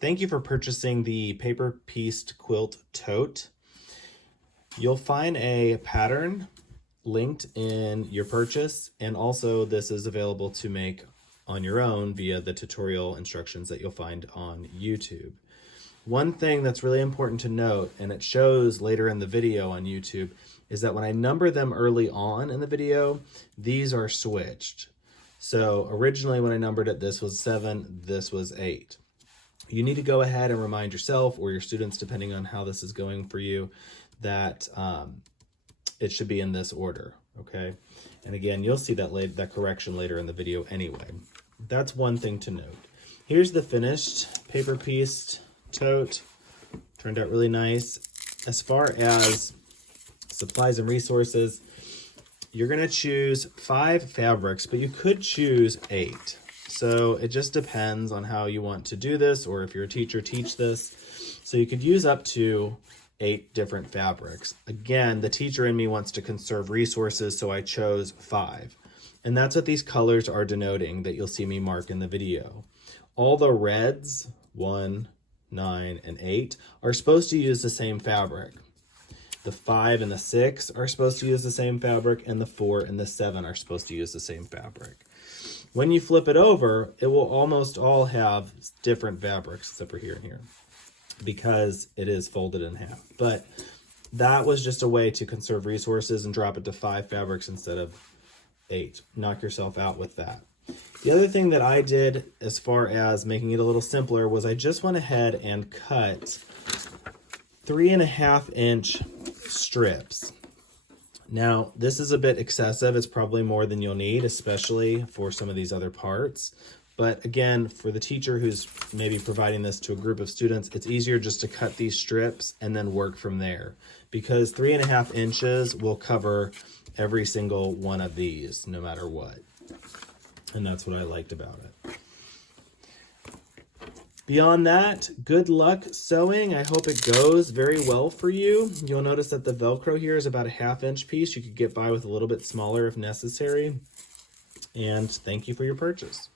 Thank you for purchasing the paper pieced quilt tote. You'll find a pattern linked in your purchase, and also this is available to make on your own via the tutorial instructions that you'll find on YouTube. One thing that's really important to note, and it shows later in the video on YouTube, is that when I number them early on in the video, these are switched. So originally when I numbered it, this was 7, this was 8. You need to go ahead and remind yourself or your students, depending on how this is going for you, that it should be in this order, okay? And again, you'll see that correction later in the video anyway. That's one thing to note. Here's the finished paper pieced tote. Turned out really nice. As far as supplies and resources, you're gonna choose 5 fabrics, but you could choose 8. So it just depends on how you want to do this, or if you're a teacher, teach this. So you could use up to 8 different fabrics. Again, the teacher in me wants to conserve resources, so I chose 5. And that's what these colors are denoting that you'll see me mark in the video. All the reds, 1, 9, and 8, are supposed to use the same fabric. The 5 and the 6 are supposed to use the same fabric, and the 4 and the 7 are supposed to use the same fabric. When you flip it over, it will almost all have different fabrics, except for here and here, because it is folded in half. But that was just a way to conserve resources and drop it to 5 fabrics instead of 8. Knock yourself out with that. The other thing that I did as far as making it a little simpler was I just went ahead and cut 3.5-inch strips. Now, this is a bit excessive. It's probably more than you'll need, especially for some of these other parts. But again, for the teacher who's maybe providing this to a group of students, it's easier just to cut these strips and then work from there, because 3.5 inches will cover every single one of these, no matter what. And that's what I liked about it. Beyond that, good luck sewing. I hope it goes very well for you. You'll notice that the Velcro here is about a 1/2-inch piece. You could get by with a little bit smaller if necessary. And thank you for your purchase.